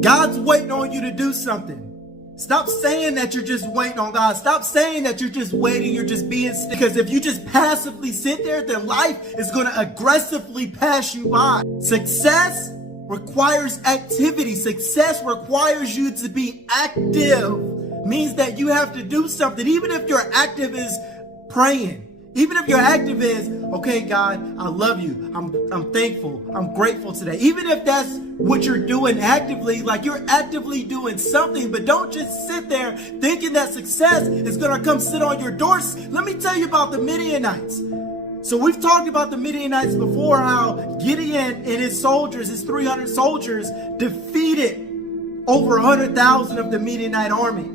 God's waiting on you to do something. Stop saying that you're just waiting on God. Stop saying that you're just waiting, you're just being still. Because if you just passively sit there, then life is going to aggressively pass you by. Success requires activity. Success requires you to be active. Means that you have to do something. Even if your active is praying. Even if your active is, okay, God, I love you. I'm thankful. I'm grateful today. Even if that's what you're doing actively, like you're actively doing something, but don't just sit there thinking that success is going to come sit on your doorstep. Let me tell you about the Midianites. So we've talked about the Midianites before, how Gideon and his soldiers, his 300 soldiers, defeated over 100,000 of the Midianite army.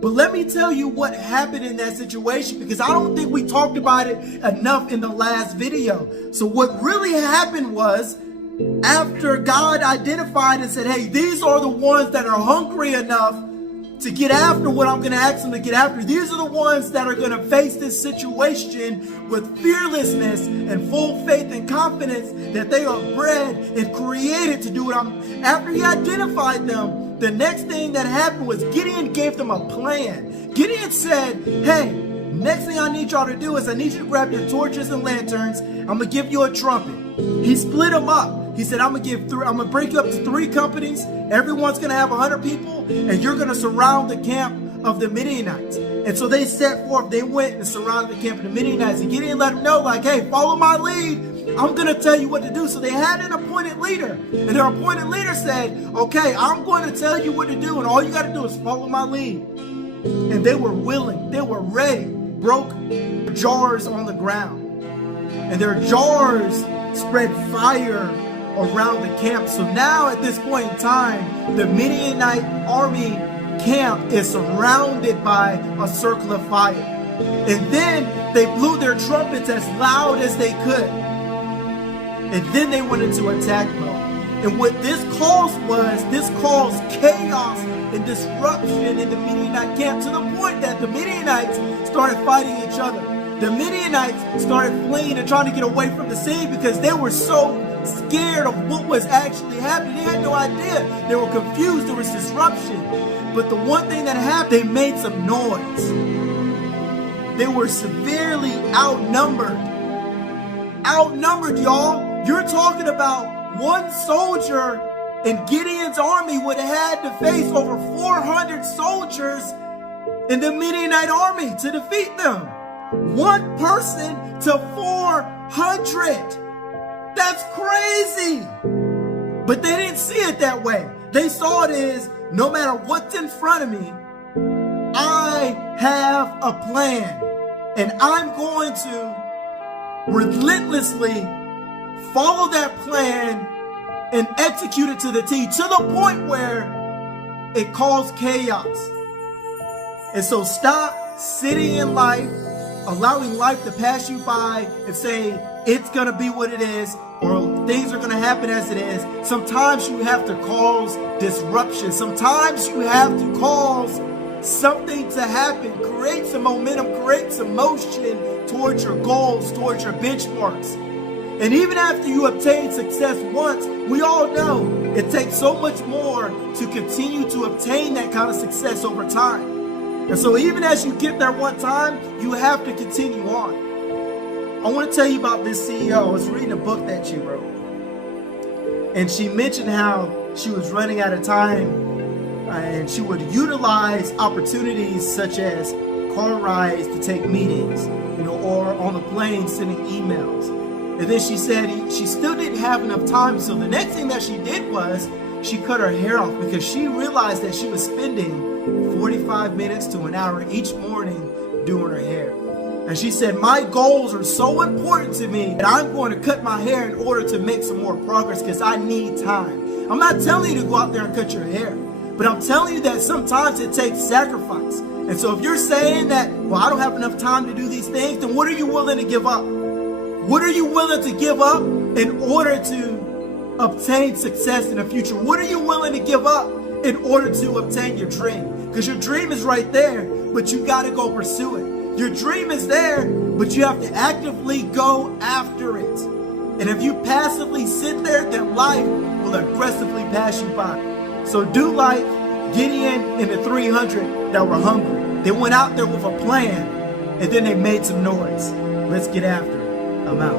But let me tell you what happened in that situation, because I don't think we talked about it enough in the last video. So what really happened was, after God identified and said, hey, these are the ones that are hungry enough to get after what I'm going to ask them to get after. These are the ones that are going to face this situation with fearlessness and full faith and confidence that they are bred and created to do what After he identified them, the next thing that happened was Gideon gave them a plan. Gideon said, hey, next thing I need y'all to do is I need you to grab your torches and lanterns. I'm going to give you a trumpet. He split them up. He said, I'm going to break you up to 3 companies. Everyone's going to have 100 people, and you're going to surround the camp of the Midianites. And so they set forth, they went and surrounded the camp of the Midianites. And Gideon let them know, like, hey, follow my lead. I'm going to tell you what to do. So they had an appointed leader. And their appointed leader said, okay, I'm going to tell you what to do. And all you got to do is follow my lead. And they were willing. They were ready. Broke jars on the ground. And their jars spread fire around the camp. So now at this point in time, the Midianite army camp is surrounded by a circle of fire. And then they blew their trumpets as loud as they could. And then they went into attack mode. And what this caused chaos and disruption in the Midianite camp, to the point that the Midianites started fighting each other. The Midianites started fleeing and trying to get away from the scene because they were so scared of what was actually happening. They had no idea. They were confused. There was disruption. But the one thing that happened, they made some noise. They were severely outnumbered. Outnumbered, y'all. You're talking about one soldier in Gideon's army would have had to face over 400 soldiers in the Midianite army to defeat them. One person to 400. That's crazy. But they didn't see it that way. They saw it as, no matter what's in front of me, I have a plan. And I'm going to relentlessly follow that plan and execute it to the T, to the point where it caused chaos. And so stop sitting in life, allowing life to pass you by and say, it's going to be what it is, or things are going to happen as it is. Sometimes you have to cause disruption. Sometimes you have to cause something to happen. Create some momentum, create some motion towards your goals, towards your benchmarks. And even after you obtain success once, we all know it takes so much more to continue to obtain that kind of success over time. And so even as you get there one time, you have to continue on. I want to tell you about this CEO. I was reading a book that she wrote. And she mentioned how she was running out of time and she would utilize opportunities such as car rides to take meetings, or on the plane sending emails. And then she said she still didn't have enough time. So the next thing that she did was she cut her hair off, because she realized that she was spending 45 minutes to an hour each morning doing her hair. And she said, my goals are so important to me that I'm going to cut my hair in order to make some more progress, because I need time. I'm not telling you to go out there and cut your hair, but I'm telling you that sometimes it takes sacrifice. And so if you're saying that, well, I don't have enough time to do these things, then what are you willing to give up? What are you willing to give up in order to obtain success in the future? What are you willing to give up in order to obtain your dream? Because your dream is right there, but you got to go pursue it. Your dream is there, but you have to actively go after it. And if you passively sit there, then life will aggressively pass you by. So do like Gideon and the 300 that were hungry. They went out there with a plan, and then they made some noise. Let's get after it. I'm out.